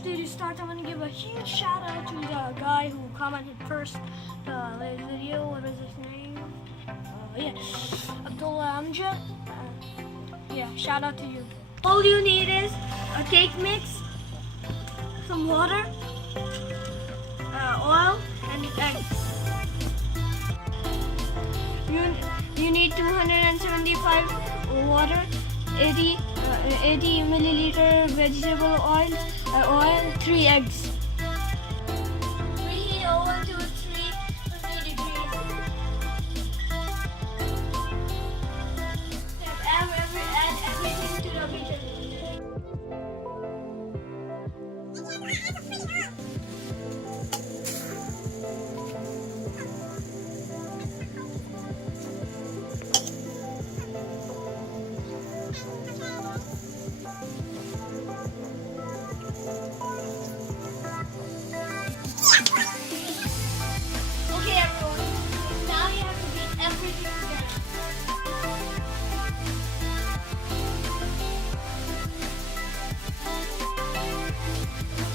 this video starts, I want to give a huge shout out to the guy who commented first the video. What is his name? Abdullah Amjad. Yeah, shout out to you. All you need is a cake mix, some water, oil, and eggs. You need 275 water, 80 milliliter vegetable oil, 3 eggs. Preheat oven to 350 degrees. Add everything to the beater. Okay, everyone. Now you have to beat everything together.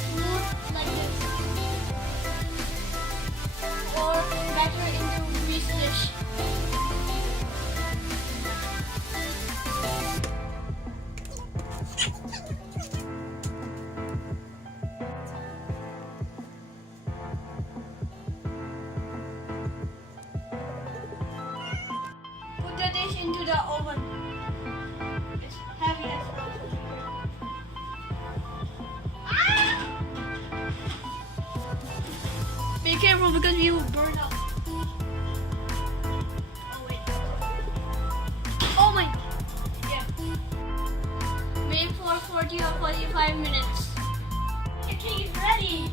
Smooth like this. Or batter into grease dish. Put the dish into the oven. It's heavy as well. Be careful because you will burn up. Oh wait. Oh my. Yeah. Wait for 40 or 45 minutes. The cake is ready.